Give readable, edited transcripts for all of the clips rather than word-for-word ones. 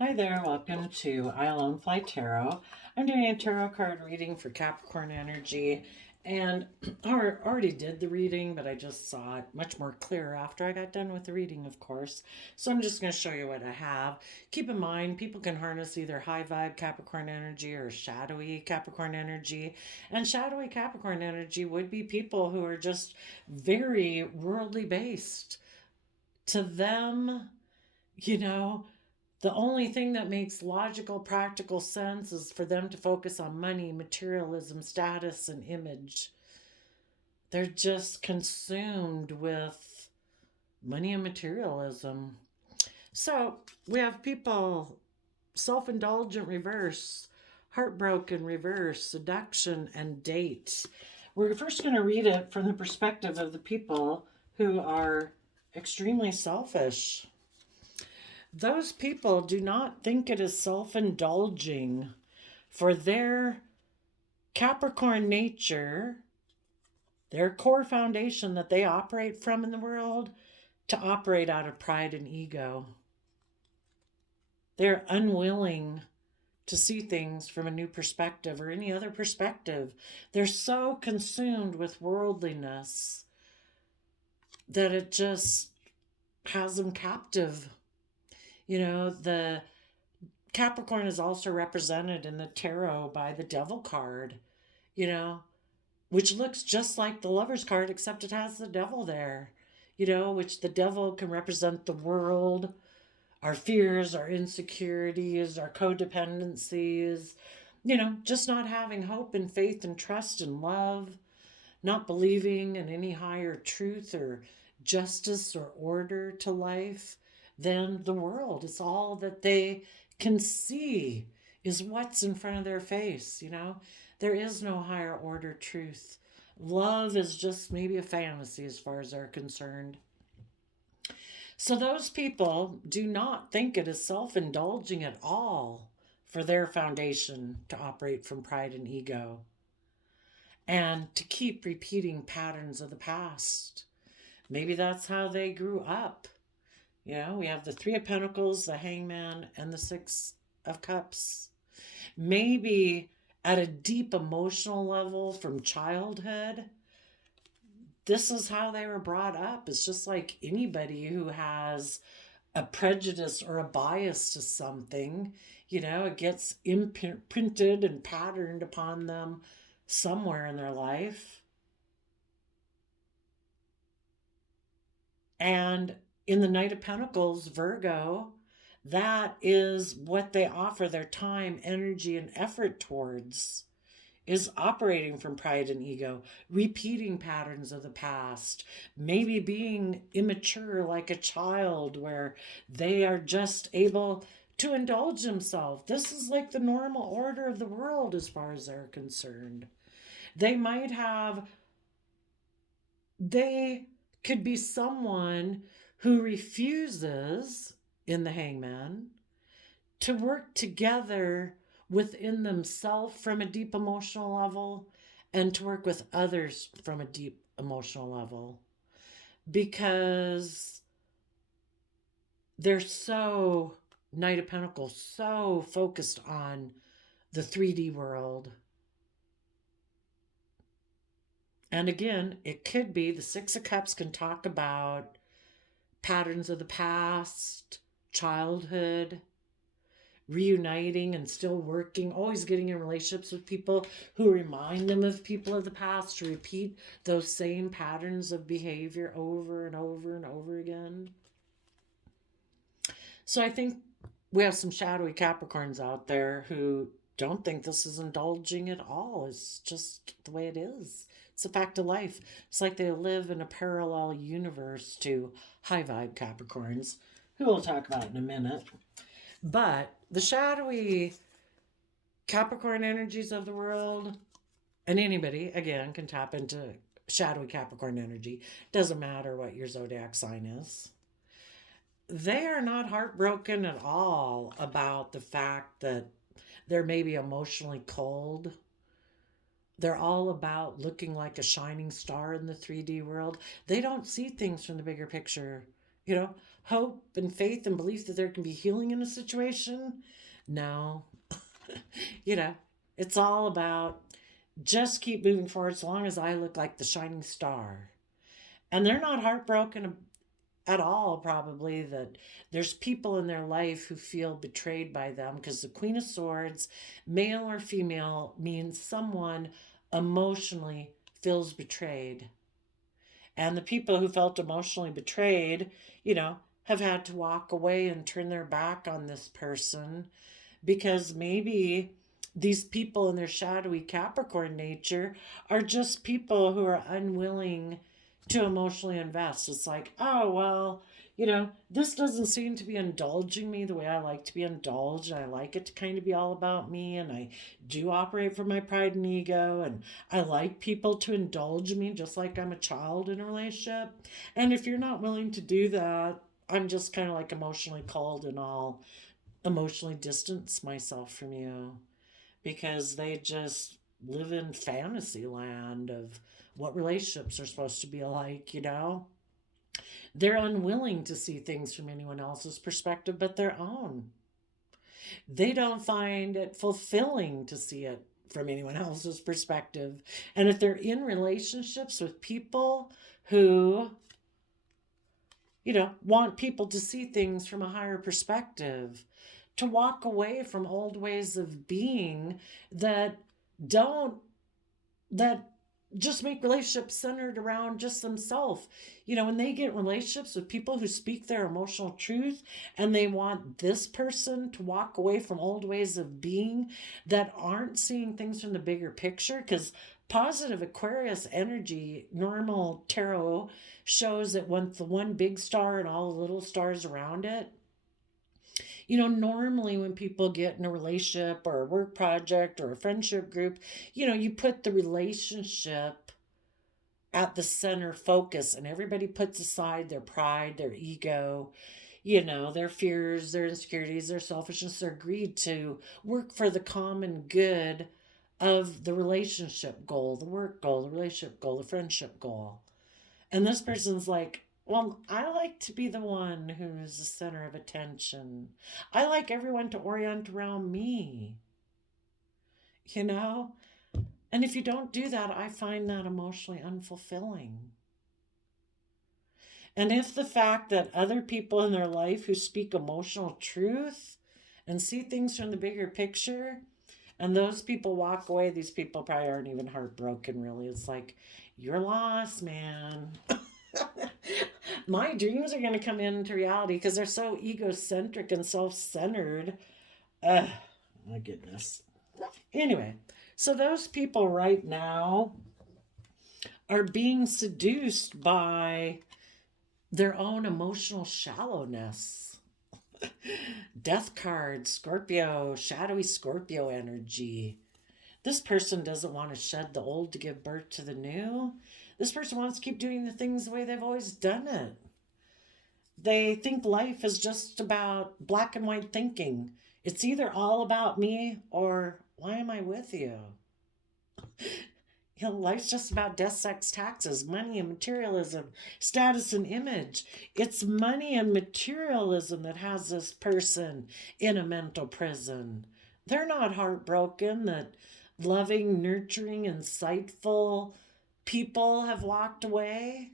Hi there, welcome to I Alone Fly Tarot. I'm doing a tarot card reading for Capricorn energy, and I already did the reading, but I just saw it much more clear after I got done with the reading, of course. So I'm just going to show you what I have. Keep in mind, people can harness either high vibe Capricorn energy or shadowy Capricorn energy, and shadowy Capricorn energy would be people who are just very worldly based. To them, you know, the only thing that makes logical, practical sense is for them to focus on money, materialism, status, and image. They're just consumed with money and materialism. So we have people self indulgent reverse, heartbroken reverse, seduction, and date. We're first going to read it from the perspective of the people who are extremely selfish. Those people do not think it is self indulging for their Capricorn nature, their core foundation that they operate from in the world, to operate out of pride and ego. They're unwilling to see things from a new perspective or any other perspective. They're so consumed with worldliness that it just has them captive. The Capricorn is also represented in the tarot by the Devil card, you know, which looks just like the Lover's card, except it has the devil there, which the devil can represent the world, our fears, our insecurities, our codependencies, just not having hope and faith and trust and love, not believing in any higher truth or justice or order to life than the world. It's all that they can see is what's in front of their face. There is no higher order truth. Love is just maybe a fantasy as far as they're concerned. So those people do not think it is self indulging at all for their foundation to operate from pride and ego and to keep repeating patterns of the past. Maybe that's how they grew up. We have the Three of Pentacles, the Hangman, and the Six of Cups. Maybe at a deep emotional level from childhood, this is how they were brought up. It's just like anybody who has a prejudice or a bias to something, it gets imprinted and patterned upon them somewhere in their life. And in the Knight of Pentacles, Virgo, that is what they offer their time, energy, and effort towards, is operating from pride and ego, repeating patterns of the past, maybe being immature like a child where they are just able to indulge themselves. This is like the normal order of the world as far as they're concerned. They might have, they could be someone who refuses, in the Hangman, to work together within themselves from a deep emotional level and to work with others from a deep emotional level because they're so, Knight of Pentacles, so focused on the 3D world. And again, it could be the Six of Cups can talk about patterns of the past, childhood, reuniting and still working, always getting in relationships with people who remind them of people of the past, to repeat those same patterns of behavior over and over and over again. So I think we have some shadowy Capricorns out there who don't think this is indulging at all. It's just the way it is. It's a fact of life. It's like they live in a parallel universe to high vibe Capricorns, who we'll talk about in a minute. But the shadowy Capricorn energies of the world, and anybody, again, can tap into shadowy Capricorn energy. Doesn't matter what your zodiac sign is. They are not heartbroken at all about the fact that they're maybe emotionally cold. They're all about looking like a shining star in the 3D world. They don't see things from the bigger picture Hope and faith and belief that there can be healing in a situation. No, you know, it's all about just keep moving forward as long as I look like the shining star. And they're not heartbroken at all, probably, that there's people in their life who feel betrayed by them, because the Queen of Swords, male or female, means someone emotionally feels betrayed. And the people who felt emotionally betrayed, have had to walk away and turn their back on this person because maybe these people in their shadowy Capricorn nature are just people who are unwilling to emotionally invest. It's like, oh, well, this doesn't seem to be indulging me the way I like to be indulged. I like it to kind of be all about me, and I do operate from my pride and ego, and I like people to indulge me just like I'm a child in a relationship. And if you're not willing to do that, I'm just kind of like emotionally cold, and I'll emotionally distance myself from you, because they just live in fantasy land of what relationships are supposed to be like. They're unwilling to see things from anyone else's perspective but their own. They don't find it fulfilling to see it from anyone else's perspective. And if they're in relationships with people who, want people to see things from a higher perspective, to walk away from old ways of being that don't, that just make relationships centered around just themselves. When they get relationships with people who speak their emotional truth, and they want this person to walk away from old ways of being that aren't seeing things from the bigger picture, because positive Aquarius energy, normal tarot shows that when the one big star and all the little stars around it, normally when people get in a relationship or a work project or a friendship group, you put the relationship at the center focus, and everybody puts aside their pride, their ego, their fears, their insecurities, their selfishness, their greed, to work for the common good of the relationship goal, the work goal, the relationship goal, the friendship goal. And this person's like, well, I like to be the one who's the center of attention. I like everyone to orient around me, you know? And if you don't do that, I find that emotionally unfulfilling. And if the fact that other people in their life who speak emotional truth and see things from the bigger picture, and those people walk away, these people probably aren't even heartbroken, really. It's like, you're lost, man. My dreams are going to come into reality because they're so egocentric and self-centered. My goodness. Anyway, so those people right now are being seduced by their own emotional shallowness. Death card, Scorpio, shadowy Scorpio energy. This person doesn't want to shed the old to give birth to the new. This person wants to keep doing the things the way they've always done it. They think life is just about black and white thinking. It's either all about me or why am I with you? Life's just about death, sex, taxes, money and materialism, status and image. It's money and materialism that has this person in a mental prison. They're not heartbroken that loving, nurturing, insightful people have walked away.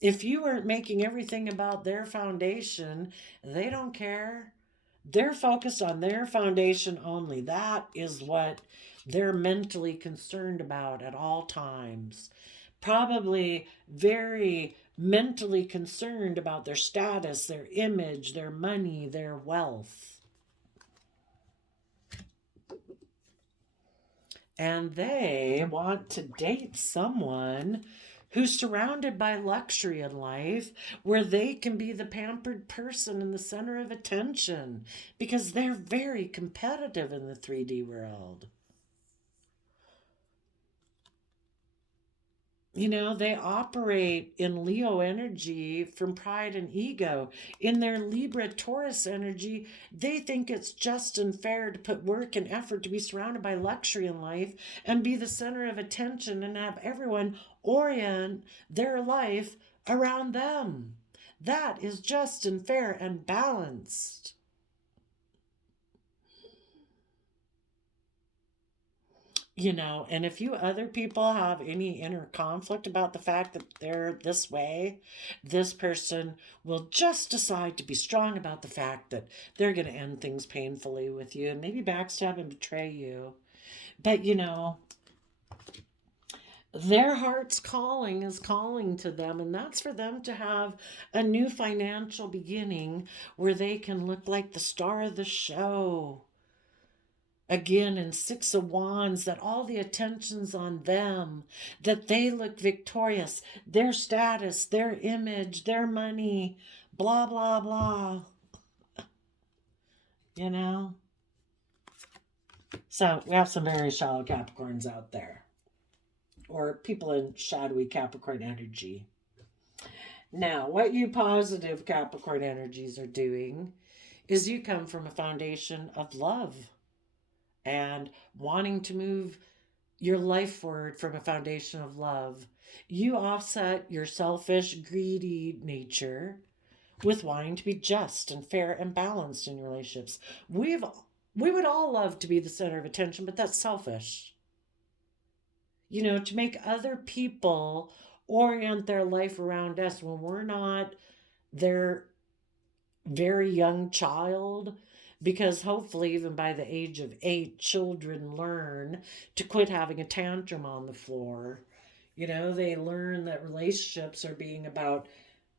If you weren't making everything about their foundation, they don't care. They're focused on their foundation only. That is what they're mentally concerned about at all times. Probably very mentally concerned about their status, their image, their money, their wealth. And they want to date someone who's surrounded by luxury in life, where they can be the pampered person in the center of attention, because they're very competitive in the 3D world. They operate in Leo energy from pride and ego. In their Libra Taurus energy, they think it's just and fair to put work and effort to be surrounded by luxury in life and be the center of attention and have everyone orient their life around them. That is just and fair and balanced. And if you other people have any inner conflict about the fact that they're this way, this person will just decide to be strong about the fact that they're going to end things painfully with you and maybe backstab and betray you. But, their heart's calling is calling to them, and that's for them to have a new financial beginning where they can look like the star of the show again in Six of Wands, that all the attention's on them, that they look victorious, their status, their image, their money, blah, blah, blah. So we have some very shallow Capricorns out there, or people in shadowy Capricorn energy. Now, what you positive Capricorn energies are doing is you come from a foundation of love and wanting to move your life forward from a foundation of love. You offset your selfish, greedy nature with wanting to be just and fair and balanced in relationships. We would all love to be the center of attention, but that's selfish. To make other people orient their life around us when we're not their very young child, because hopefully even by the age of 8, children learn to quit having a tantrum on the floor. They learn that relationships are being about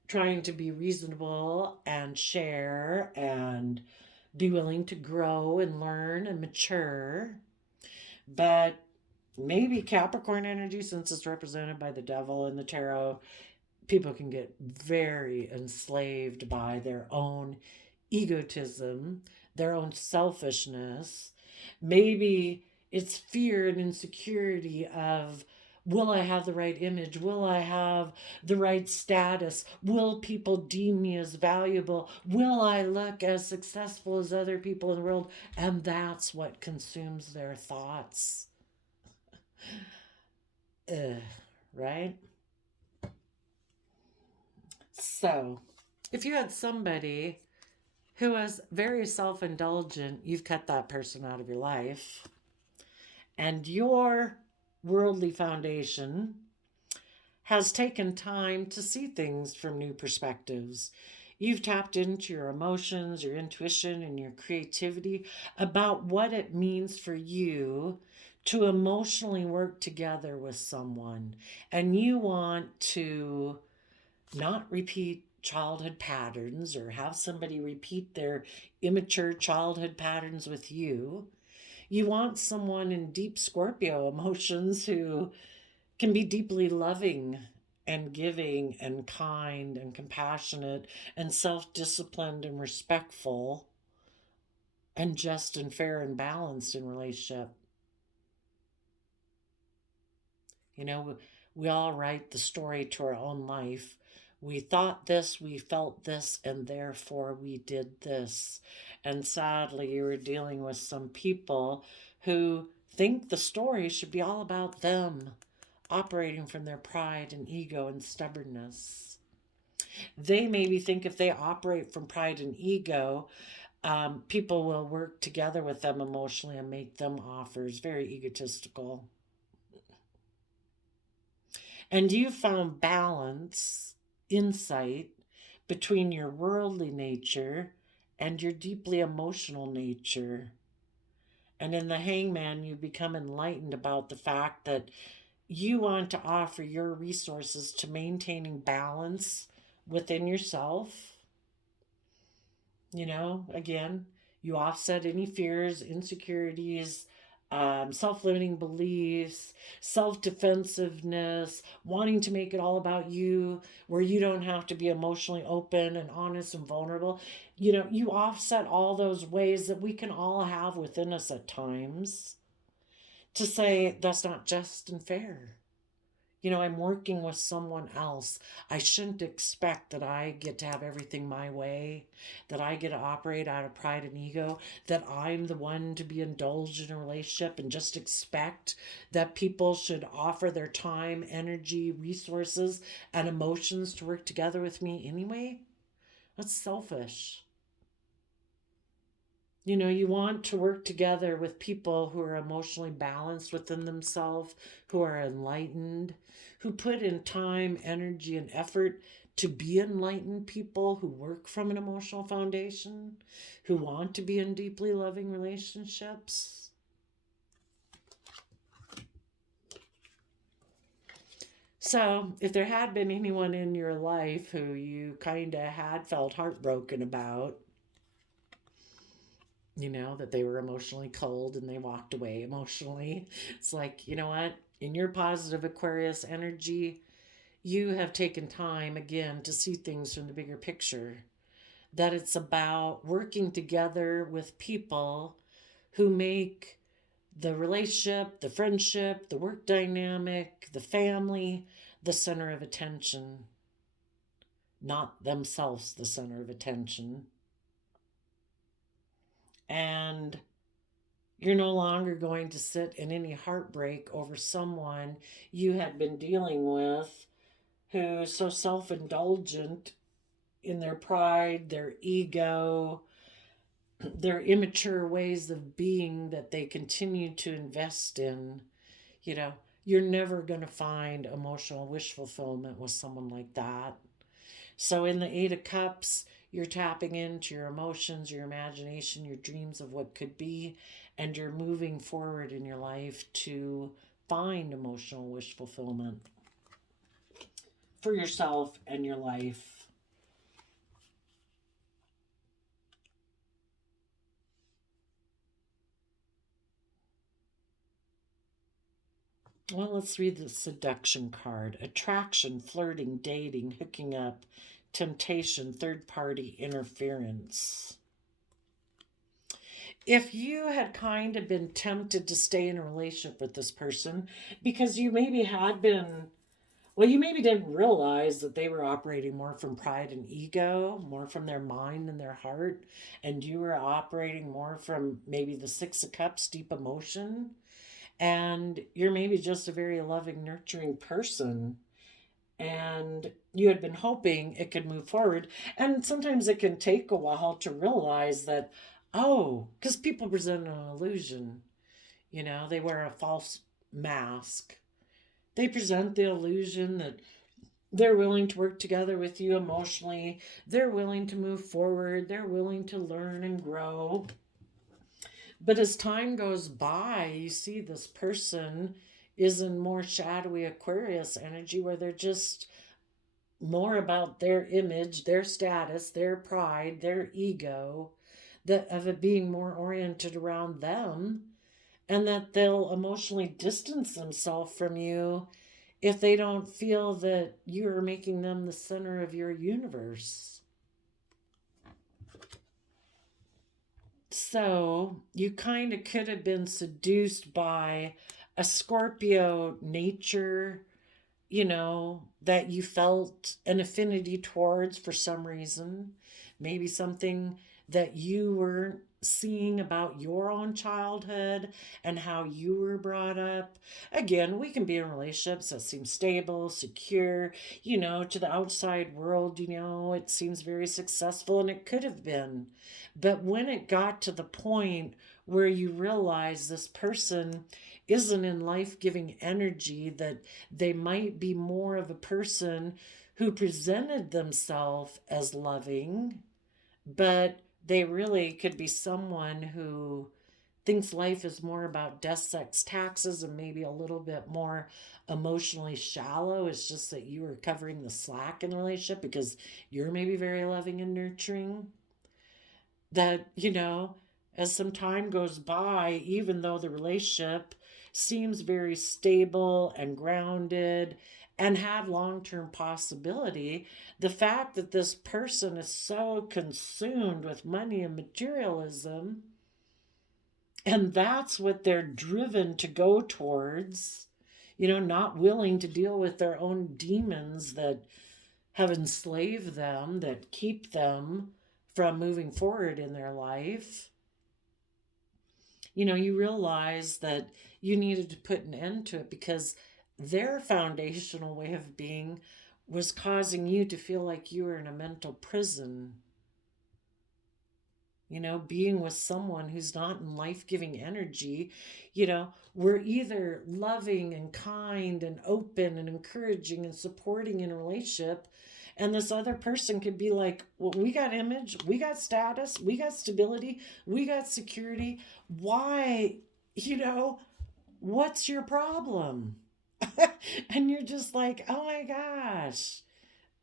trying to be reasonable and share and be willing to grow and learn and mature. But maybe Capricorn energy, since it's represented by the devil in the tarot, people can get very enslaved by their own egotism, their own selfishness. Maybe it's fear and insecurity of, will I have the right image? Will I have the right status? Will people deem me as valuable? Will I look as successful as other people in the world? And that's what consumes their thoughts. Right? So, if you had somebody who was very self-indulgent, you've cut that person out of your life. And your worldly foundation has taken time to see things from new perspectives. You've tapped into your emotions, your intuition, and your creativity about what it means for you to emotionally work together with someone. And you want to not repeat childhood patterns or have somebody repeat their immature childhood patterns with you. You want someone in deep Scorpio emotions who can be deeply loving and giving and kind and compassionate and self-disciplined and respectful and just and fair and balanced in relationship. We all write the story to our own life. We thought this, we felt this, and therefore we did this. And sadly, you're dealing with some people who think the story should be all about them, operating from their pride and ego and stubbornness. They maybe think if they operate from pride and ego, people will work together with them emotionally and make them offers. Very egotistical. And you found balance, insight between your worldly nature and your deeply emotional nature. And in the Hangman, you become enlightened about the fact that you want to offer your resources to maintaining balance within yourself. Again, you offset any fears, insecurities, self-limiting beliefs, self-defensiveness, wanting to make it all about you, where you don't have to be emotionally open and honest and vulnerable. You offset all those ways that we can all have within us at times to say that's not just and fair. I'm working with someone else. I shouldn't expect that I get to have everything my way, that I get to operate out of pride and ego, that I'm the one to be indulged in a relationship and just expect that people should offer their time, energy, resources, and emotions to work together with me anyway. That's selfish. You want to work together with people who are emotionally balanced within themselves, who are enlightened, who put in time, energy, and effort to be enlightened people who work from an emotional foundation, who want to be in deeply loving relationships. So, if there had been anyone in your life who you kind of had felt heartbroken about, that they were emotionally cold and they walked away emotionally. It's like, you know what? In your positive Aquarius energy, you have taken time again to see things from the bigger picture. That it's about working together with people who make the relationship, the friendship, the work dynamic, the family, the center of attention, not themselves the center of attention. And you're no longer going to sit in any heartbreak over someone you had been dealing with who's so self indulgent in their pride, their ego, their immature ways of being that they continue to invest in. You know, you're never going to find emotional wish fulfillment with someone like that. So, in the Eight of Cups, you're tapping into your emotions, your imagination, your dreams of what could be, and you're moving forward in your life to find emotional wish fulfillment for yourself and your life. Well, let's read the seduction card. Attraction, flirting, dating, hooking up, temptation, third party interference. If you had kind of been tempted to stay in a relationship with this person because you maybe had been, well, you maybe didn't realize that they were operating more from pride and ego, more from their mind and their heart, and you were operating more from maybe the Six of Cups, deep emotion, and you're maybe just a very loving, nurturing person. And you had been hoping it could move forward. And sometimes it can take a while to realize that, oh, because people present an illusion. They wear a false mask. They present the illusion that they're willing to work together with you emotionally. They're willing to move forward. They're willing to learn and grow. But as time goes by, you see this person is in more shadowy Aquarius energy where they're just more about their image, their status, their pride, their ego, that of it being more oriented around them, and that they'll emotionally distance themselves from you if they don't feel that you're making them the center of your universe. So you kind of could have been seduced by a Scorpio nature, that you felt an affinity towards for some reason. Maybe something that you were seeing about your own childhood and how you were brought up. Again, we can be in relationships that seem stable, secure, to the outside world, it seems very successful, and it could have been. But when it got to the point where you realize this person isn't in life giving energy, that they might be more of a person who presented themselves as loving, but they really could be someone who thinks life is more about death, sex, taxes, and maybe a little bit more emotionally shallow. It's just that you are covering the slack in the relationship because you're maybe very loving and nurturing. That, as some time goes by, even though the relationship seems very stable and grounded and had long-term possibility, the fact that this person is so consumed with money and materialism, and that's what they're driven to go towards, not willing to deal with their own demons that have enslaved them, that keep them from moving forward in their life. You realize that you needed to put an end to it because their foundational way of being was causing you to feel like you were in a mental prison. Being with someone who's not in life-giving energy, we're either loving and kind and open and encouraging and supporting in a relationship, and this other person could be like, well, we got image, we got status, we got stability, we got security. Why, what's your problem? And you're just like, oh my gosh,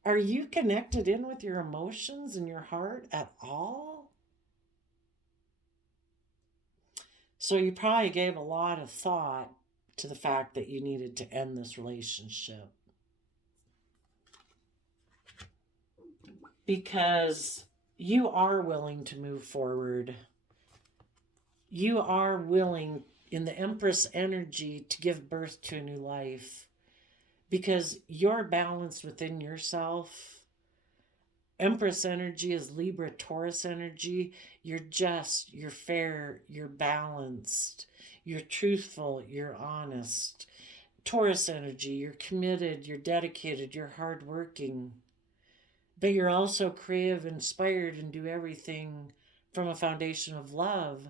are you connected in with your emotions and your heart at all? So you probably gave a lot of thought to the fact that you needed to end this relationship. Because you are willing to move forward. You are willing, in the Empress energy, to give birth to a new life. Because you're balanced within yourself. Empress energy is Libra Taurus energy. You're just, you're fair, you're balanced, you're truthful, you're honest. Taurus energy, you're committed, you're dedicated, you're hardworking. But you're also creative, inspired, and do everything from a foundation of love.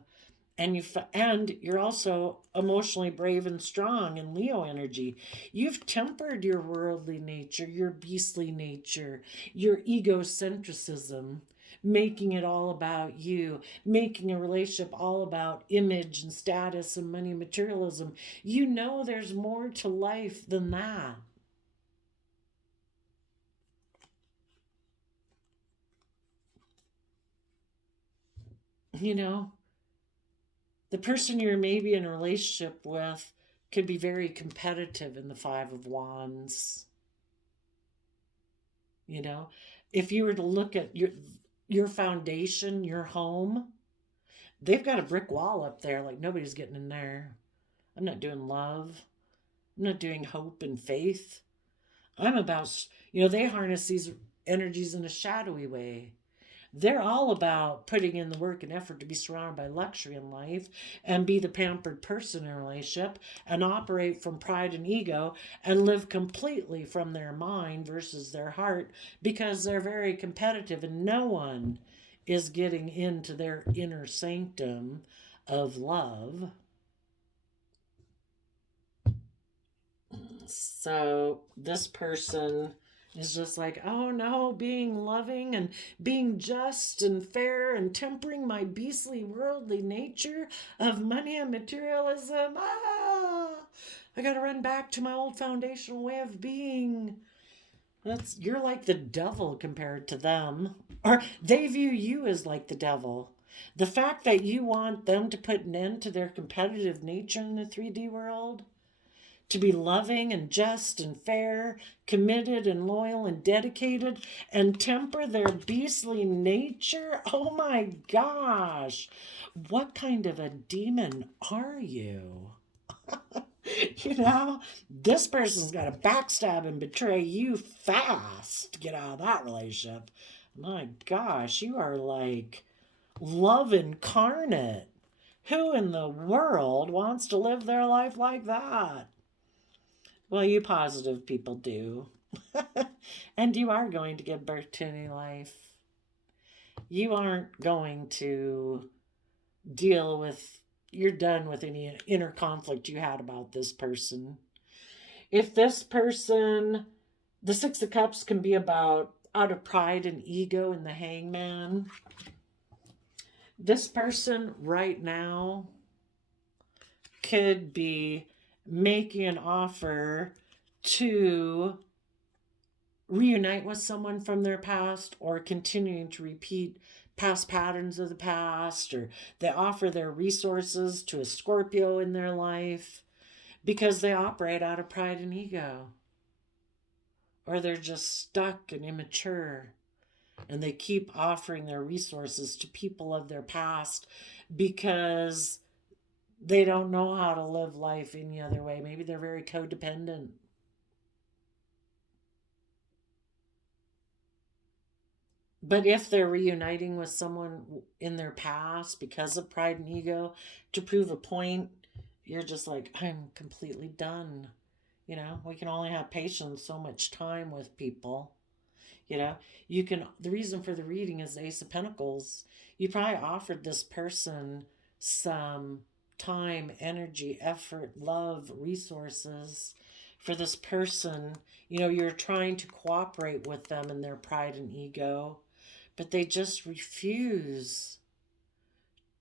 And you're also emotionally brave and strong in Leo energy. You've tempered your worldly nature, your beastly nature, your egocentrism, making it all about you, making a relationship all about image and status and money and materialism. There's more to life than that. The person you're maybe in a relationship with could be very competitive in the Five of Wands. If you were to look at your foundation, your home, they've got a brick wall up there, like nobody's getting in there. I'm not doing love. I'm not doing hope and faith. I'm about, they harness these energies in a shadowy way. They're all about putting in the work and effort to be surrounded by luxury in life and be the pampered person in a relationship and operate from pride and ego and live completely from their mind versus their heart because they're very competitive and no one is getting into their inner sanctum of love. So this person is just like, oh no, being loving and being just and fair and tempering my beastly worldly nature of money and materialism. I gotta run back to my old foundational way of being. You're like the devil compared to them. Or they view you as like the devil. The fact that you want them to put an end to their competitive nature in the 3D world, to be loving and just and fair, committed and loyal and dedicated, and temper their beastly nature. Oh my gosh, what kind of a demon are you? This person's got to backstab and betray you fast to get out of that relationship. My gosh, you are like love incarnate. Who in the world wants to live their life like that? Well, you positive people do. And you are going to give birth to a new life. You aren't going to deal with, you're done with any inner conflict you had about this person. If this person, the Six of Cups can be about out of pride and ego in the Hangman. This person right now could be making an offer to reunite with someone from their past or continuing to repeat past patterns of the past, or they offer their resources to a Scorpio in their life because they operate out of pride and ego, or they're just stuck and immature and they keep offering their resources to people of their past because They don't know how to live life any other way. Maybe they're very codependent. But if they're reuniting with someone in their past because of pride and ego to prove a point, you're just like, I'm completely done. We can only have patience so much time with people. The reason for the reading is the Ace of Pentacles. You probably offered this person some time, energy, effort, love, resources for this person. You're trying to cooperate with them in their pride and ego, but they just refuse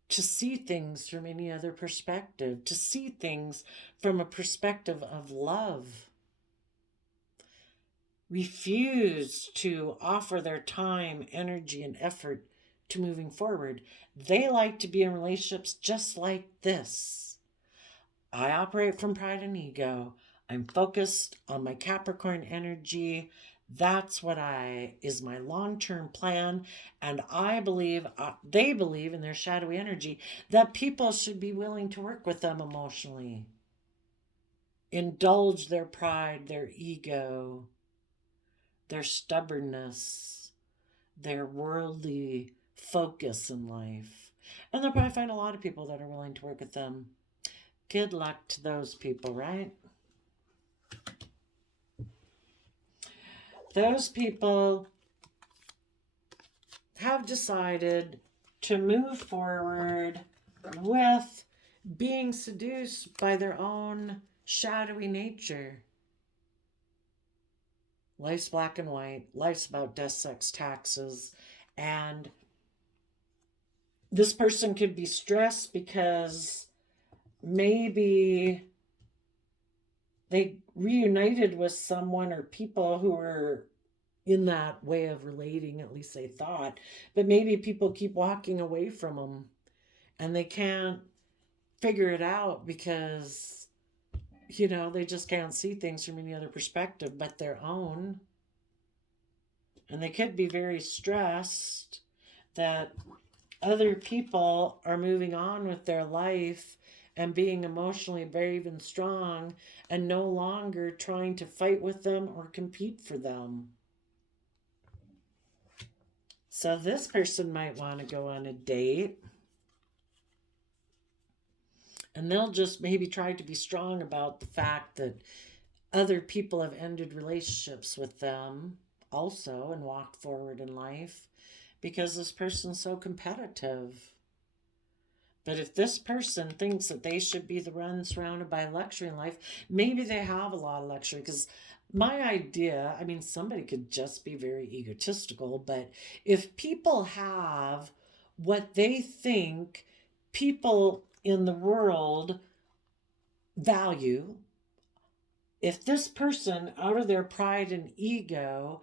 to see things from any other perspective, to see things from a perspective of love. Refuse to offer their time, energy, and effort to moving forward. They like to be in relationships just like this. I operate from pride and ego. I'm focused on my Capricorn energy. That's what is my long-term plan. And I believe, they believe in their shadowy energy, that people should be willing to work with them emotionally. Indulge their pride, their ego, their stubbornness, their worldly focus in life. And they'll probably find a lot of people that are willing to work with them. Good luck to those people, right? Those people have decided to move forward with being seduced by their own shadowy nature. Life's black and white. Life's about death, sex, taxes. And this person could be stressed because maybe they reunited with someone or people who were in that way of relating, at least they thought. But maybe people keep walking away from them and they can't figure it out because they just can't see things from any other perspective but their own. And they could be very stressed that other people are moving on with their life and being emotionally brave and strong and no longer trying to fight with them or compete for them. So this person might want to go on a date. And they'll just maybe try to be strong about the fact that other people have ended relationships with them also and walked forward in life because this person's so competitive. But if this person thinks that they should be the one surrounded by luxury in life, maybe they have a lot of luxury. Because my idea, somebody could just be very egotistical, but if people have what they think people in the world value, if this person, out of their pride and ego,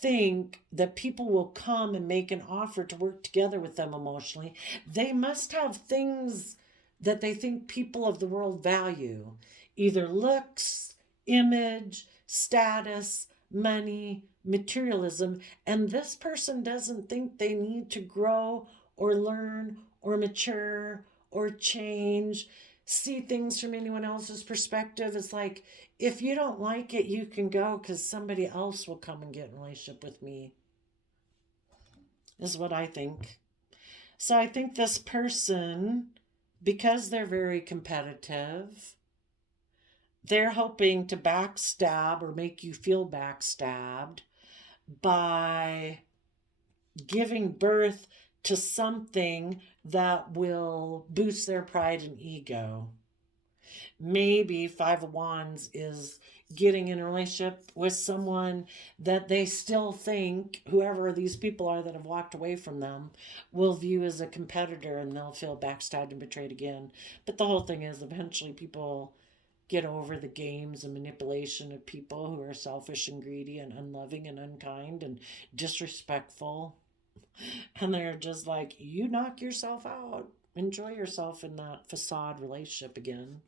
think that people will come and make an offer to work together with them emotionally, they must have things that they think people of the world value. Either looks, image, status, money, materialism. And this person doesn't think they need to grow or learn or mature or change, see things from anyone else's perspective. It's like, if you don't like it, you can go because somebody else will come and get in a relationship with me, is what I think. So I think this person, because they're very competitive, they're hoping to backstab or make you feel backstabbed by giving birth to something that will boost their pride and ego. Maybe Five of Wands is getting in a relationship with someone that they still think, whoever these people are that have walked away from them, will view as a competitor, and they'll feel backstabbed and betrayed again. But the whole thing is, eventually people get over the games and manipulation of people who are selfish and greedy and unloving and unkind and disrespectful. And they're just like, you knock yourself out. Enjoy yourself in that facade relationship again.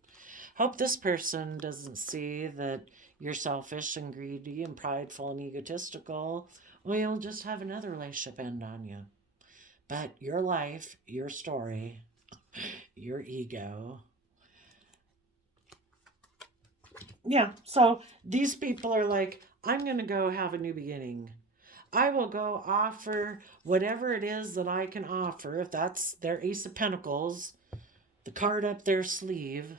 Hope this person doesn't see that you're selfish and greedy and prideful and egotistical, or you'll just have another relationship end on you. But your life, your story, your ego, Yeah, so these people are like, I'm going to go have a new beginning. I will go offer whatever it is that I can offer, if that's their Ace of Pentacles, the card up their sleeve.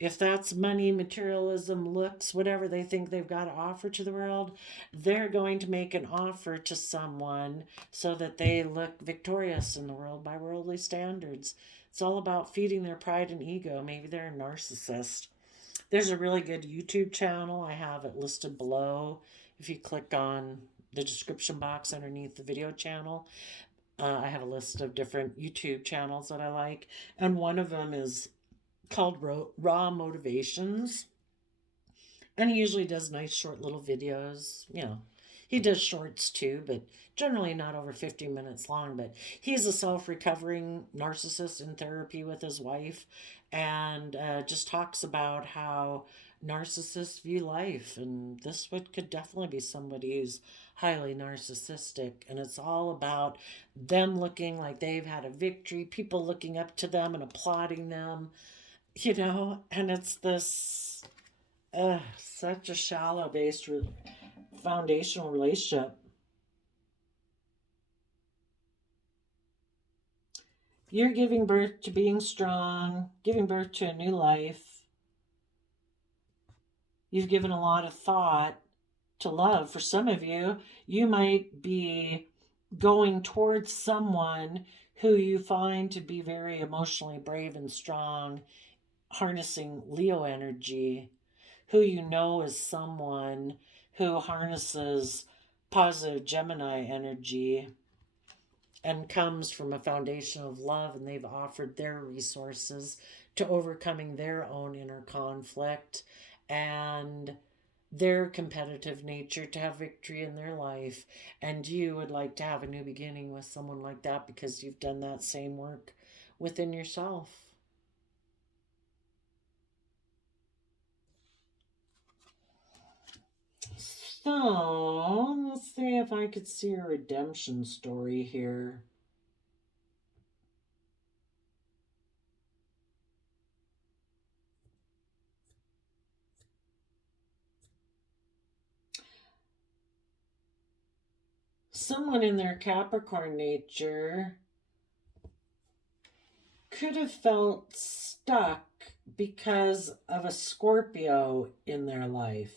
If that's money, materialism, looks, whatever they think they've got to offer to the world, they're going to make an offer to someone so that they look victorious in the world by worldly standards. It's all about feeding their pride and ego. Maybe they're a narcissist. There's a really good YouTube channel. I have it listed below. If you click on the description box underneath the video channel, I have a list of different YouTube channels that I like. And one of them is called Raw Motivations. And he usually does nice short little videos. You know, he does shorts too, but generally not over 50 minutes long. But he's a self recovering narcissist in therapy with his wife, and just talks about how narcissists view life. And this could definitely be somebody who's highly narcissistic. And it's all about them looking like they've had a victory, people looking up to them and applauding them, you know, and it's this such a shallow based foundational relationship. You're giving birth to being strong, giving birth to a new life. You've given a lot of thought to love. For some of you, you might be going towards someone who you find to be very emotionally brave and strong, harnessing Leo energy, who you know is someone who harnesses positive Gemini energy and comes from a foundation of love, and they've offered their resources to overcoming their own inner conflict and their competitive nature to have victory in their life. And you would like to have a new beginning with someone like that because you've done that same work within yourself. So, let's see if I could see a redemption story here. Someone in their Capricorn nature could have felt stuck because of a Scorpio in their life.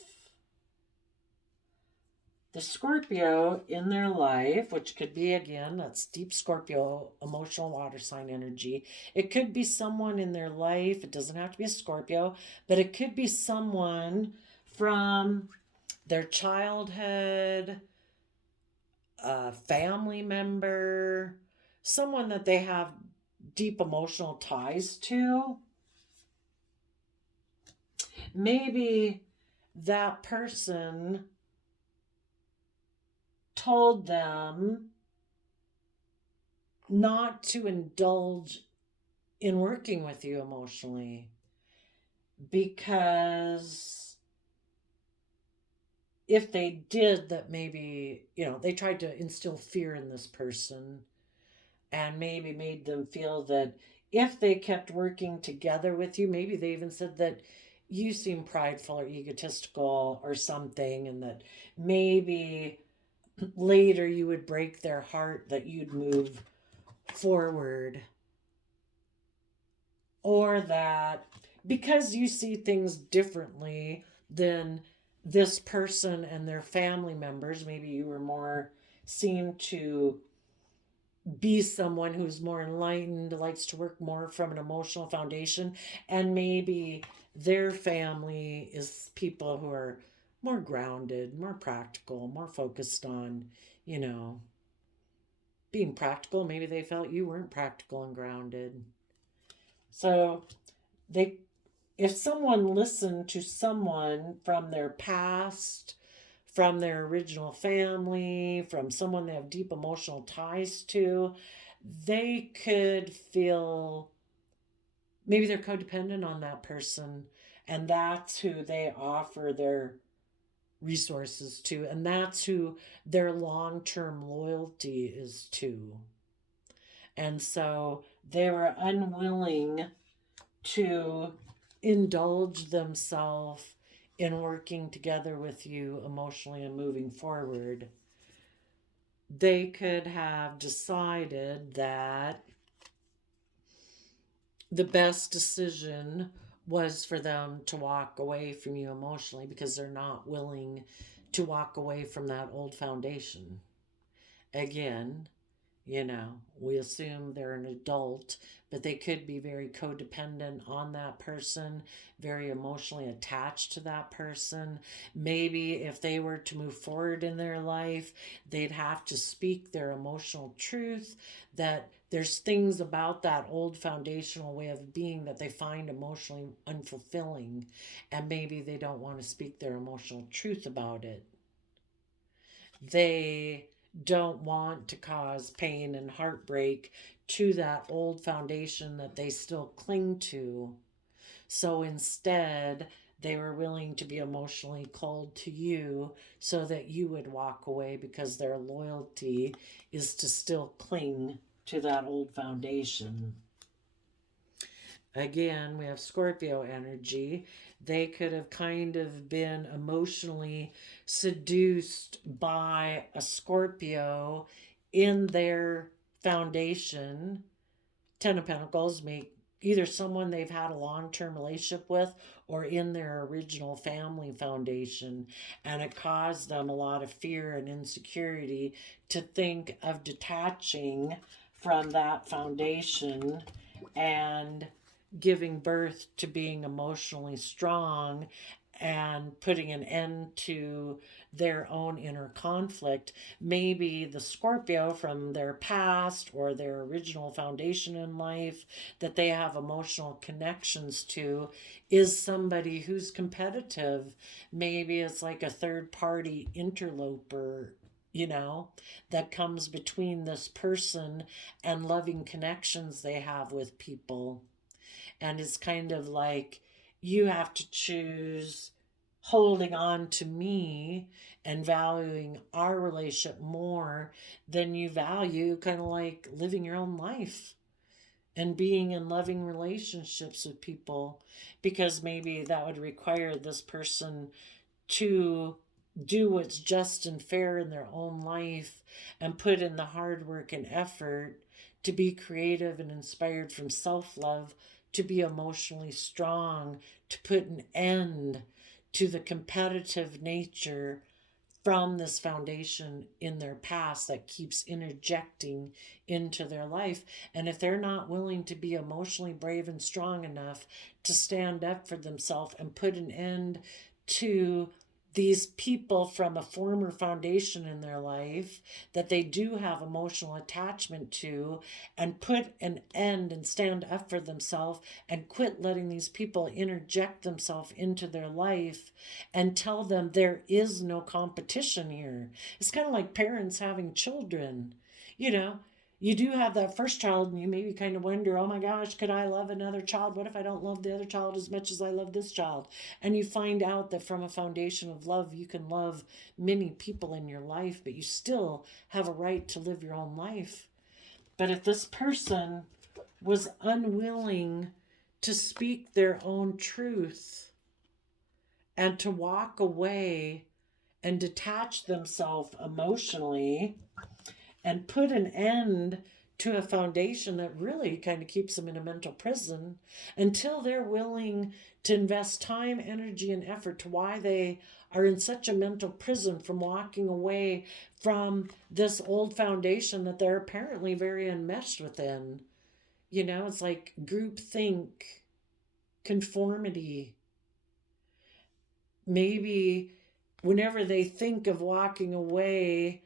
The Scorpio in their life, which could be, again, that's deep Scorpio, emotional water sign energy. It could be someone in their life. It doesn't have to be a Scorpio, but it could be someone from their childhood, a family member, someone that they have deep emotional ties to. Maybe that person told them not to indulge in working with you emotionally because if they did, that maybe, you know, they tried to instill fear in this person and maybe made them feel that if they kept working together with you, maybe they even said that you seem prideful or egotistical or something, and that maybe later you would break their heart, that you'd move forward, or that because you see things differently than this person and their family members, maybe you were more seen to be someone who's more enlightened, likes to work more from an emotional foundation, and maybe their family is people who are more grounded, more practical, more focused on, you know, being practical. Maybe they felt you weren't practical and grounded. So they, if someone listened to someone from their past, from their original family, from someone they have deep emotional ties to, they could feel maybe they're codependent on that person, and that's who they offer their resources to, and that's who their long-term loyalty is to. And so they were unwilling to indulge themselves in working together with you emotionally and moving forward. They could have decided that the best decision was for them to walk away from you emotionally because they're not willing to walk away from that old foundation. Again, we assume they're an adult, but they could be very codependent on that person, very emotionally attached to that person. Maybe if they were to move forward in their life, they'd have to speak their emotional truth, that there's things about that old foundational way of being that they find emotionally unfulfilling, and maybe they don't want to speak their emotional truth about it. They don't want to cause pain and heartbreak to that old foundation that they still cling to. So instead, they were willing to be emotionally cold to you so that you would walk away because their loyalty is to still cling to that old foundation. Again, we have Scorpio energy. They could have kind of been emotionally seduced by a Scorpio in their foundation. Ten of Pentacles make either someone they've had a long-term relationship with or in their original family foundation, and it caused them a lot of fear and insecurity to think of detaching from that foundation and giving birth to being emotionally strong and putting an end to their own inner conflict. Maybe the Scorpio from their past or their original foundation in life that they have emotional connections to is somebody who's competitive. Maybe it's like a third party interloper, that comes between this person and loving connections they have with people. And it's kind of like you have to choose holding on to me and valuing our relationship more than you value kind of like living your own life and being in loving relationships with people, because maybe that would require this person to do what's just and fair in their own life and put in the hard work and effort to be creative and inspired from self-love, to be emotionally strong, to put an end to the competitive nature from this foundation in their past that keeps interjecting into their life. And if they're not willing to be emotionally brave and strong enough to stand up for themselves and put an end to these people from a former foundation in their life that they do have emotional attachment to, and put an end and stand up for themselves and quit letting these people interject themselves into their life and tell them there is no competition here. It's kind of like parents having children. You do have that first child and you maybe kind of wonder, oh my gosh, could I love another child? What if I don't love the other child as much as I love this child? And you find out that from a foundation of love, you can love many people in your life, but you still have a right to live your own life. But if this person was unwilling to speak their own truth and to walk away and detach themselves emotionally and put an end to a foundation that really kind of keeps them in a mental prison until they're willing to invest time, energy, and effort to why they are in such a mental prison from walking away from this old foundation that they're apparently very enmeshed within. It's like groupthink, conformity. Maybe whenever they think of walking away,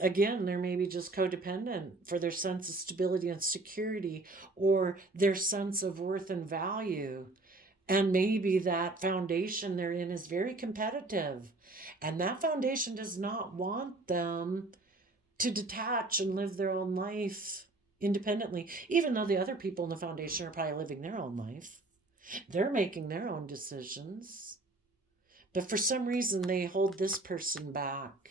again, they're maybe just codependent for their sense of stability and security or their sense of worth and value. And maybe that foundation they're in is very competitive. And that foundation does not want them to detach and live their own life independently, even though the other people in the foundation are probably living their own life. They're making their own decisions. But for some reason, they hold this person back.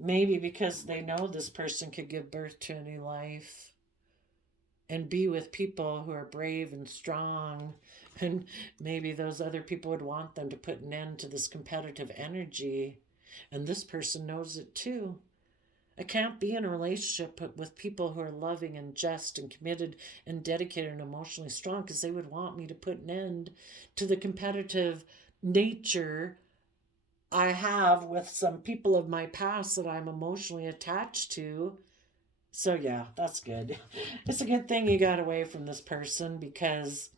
Maybe because they know this person could give birth to a new life. and be with people who are brave and strong. And maybe those other people would want them to put an end to this competitive energy. And this person knows it too. I can't be in a relationship with people who are loving and just and committed and dedicated and emotionally strong, because they would want me to put an end to the competitive nature I have with some people of my past that I'm emotionally attached to. So, yeah, that's good. It's a good thing you got away from this person because,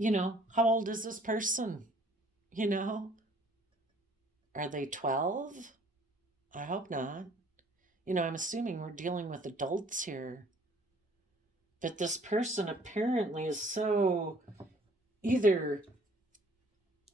how old is this person? You know, are they 12? I hope not. I'm assuming we're dealing with adults here. But this person apparently is so either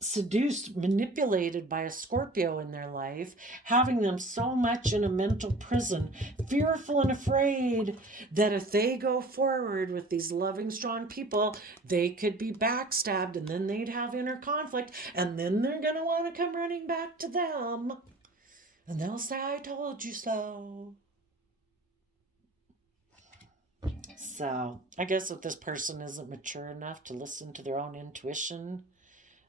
seduced, manipulated by a Scorpio in their life, having them so much in a mental prison, fearful and afraid that if they go forward with these loving, strong people, they could be backstabbed, and then they'd have inner conflict, and then they're going to want to come running back to them. And they'll say, I told you so. So I guess if this person isn't mature enough to listen to their own intuition,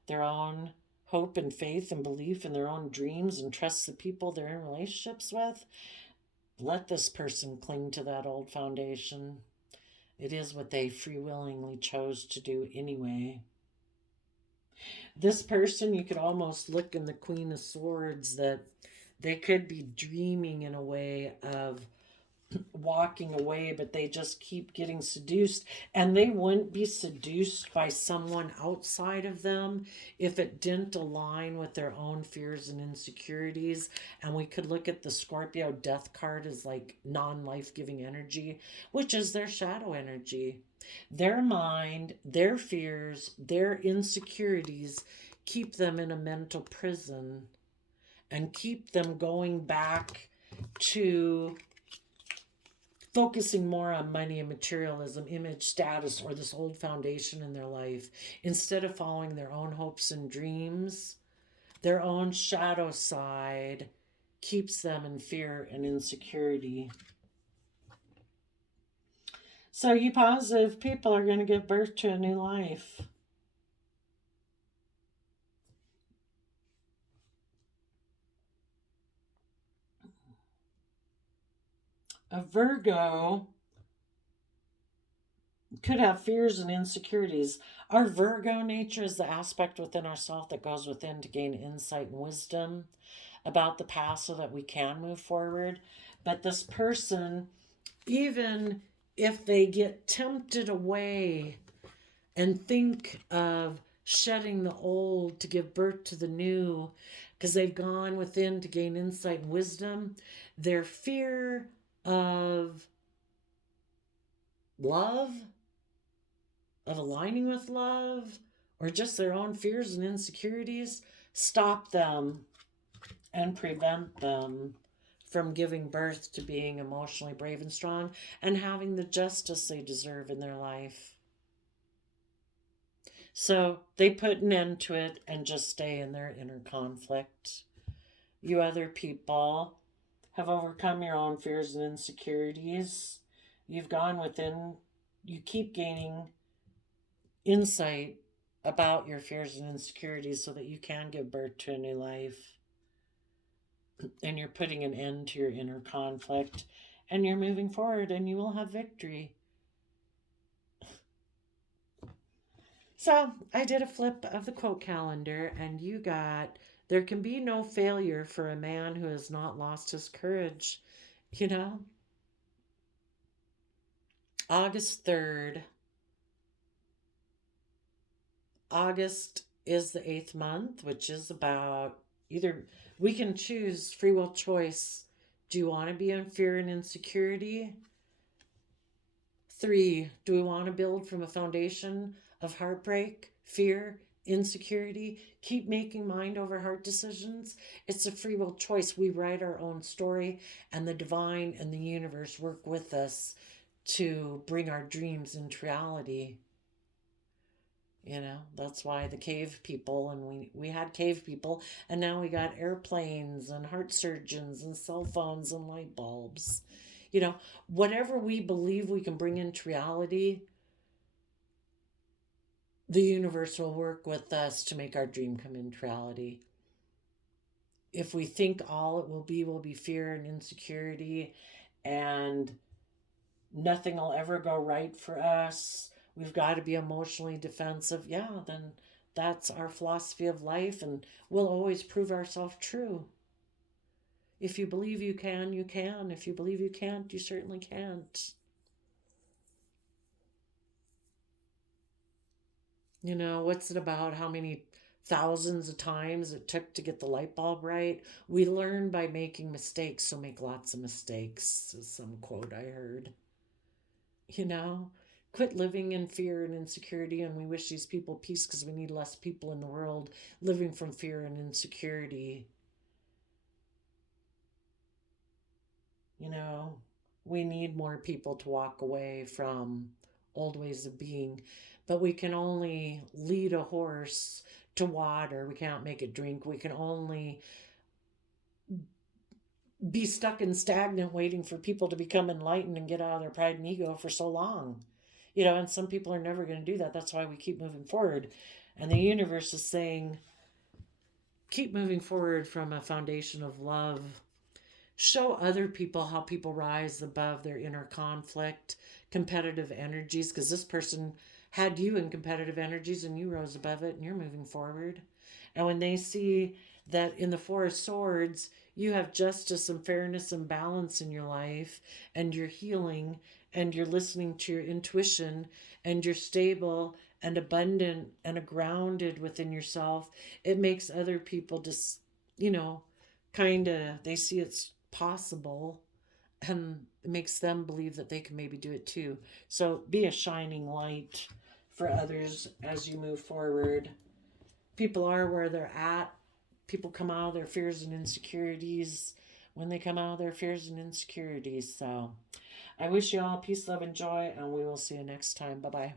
their own hope and faith and belief in their own dreams, and trust the people they're in relationships with, let this person cling to that old foundation. It is what they free willingly chose to do anyway. This person, you could almost look in the Queen of Swords that they could be dreaming in a way of walking away, but they just keep getting seduced, and they wouldn't be seduced by someone outside of them if it didn't align with their own fears and insecurities. And we could look at the Scorpio death card as like non-life-giving energy, which is their shadow energy. Their mind, their fears, their insecurities keep them in a mental prison and keep them going back to focusing more on money and materialism, image, status, or this old foundation in their life, instead of following their own hopes and dreams. Their own shadow side keeps them in fear and insecurity. So you positive people are going to give birth to a new life. A Virgo could have fears and insecurities. Our Virgo nature is the aspect within ourselves that goes within to gain insight and wisdom about the past so that we can move forward. But this person, even if they get tempted away and think of shedding the old to give birth to the new, because they've gone within to gain insight and wisdom, their fear of love, of aligning with love, or just their own fears and insecurities stop them and prevent them from giving birth to being emotionally brave and strong and having the justice they deserve in their life. So they put an end to it and just stay in their inner conflict. You other people have overcome your own fears and insecurities. You've gone within, you keep gaining insight about your fears and insecurities so that you can give birth to a new life. And you're putting an end to your inner conflict, and you're moving forward, and you will have victory. So I did a flip of the quote calendar, and you got, there can be no failure for a man who has not lost his courage. August 3rd. August is the 8th month, which is about either, we can choose free will choice. Do you want to be in fear and insecurity? 3, do we want to build from a foundation of heartbreak, fear, insecurity, keep making mind over heart decisions? It's a free will choice. We write our own story, and the divine and the universe work with us to bring our dreams into reality. That's why the cave people, and we had cave people, and now we got airplanes and heart surgeons and cell phones and light bulbs. Whatever we believe we can bring into reality, the universe will work with us to make our dream come into reality. If we think all it will be fear and insecurity, and nothing will ever go right for us, we've got to be emotionally defensive, yeah, then that's our philosophy of life, and we'll always prove ourselves true. If you believe you can, you can. If you believe you can't, you certainly can't. What's it about? How many thousands of times it took to get the light bulb right? We learn by making mistakes, so make lots of mistakes, is some quote I heard. You know, Quit living in fear and insecurity, and we wish these people peace because we need less people in the world living from fear and insecurity. You know, we need more people to walk away from old ways of being, but we can only lead a horse to water. We can't make it drink. We can only be stuck and stagnant waiting for people to become enlightened and get out of their pride and ego for so long. And some people are never going to do that. That's why we keep moving forward. And the universe is saying, keep moving forward from a foundation of love. Show other people how people rise above their inner conflict, competitive energies, because this person had you in competitive energies and you rose above it and you're moving forward. And when they see that in the Four of Swords, you have justice and fairness and balance in your life, and you're healing, and you're listening to your intuition, and you're stable and abundant and grounded within yourself, it makes other people just, kind of, they see it's possible, and it makes them believe that they can maybe do it too. So be a shining light for others as you move forward. People are where they're at. People come out of their fears and insecurities when they come out of their fears and insecurities. So I wish you all peace, love, and joy, and we will see you next time. Bye-bye.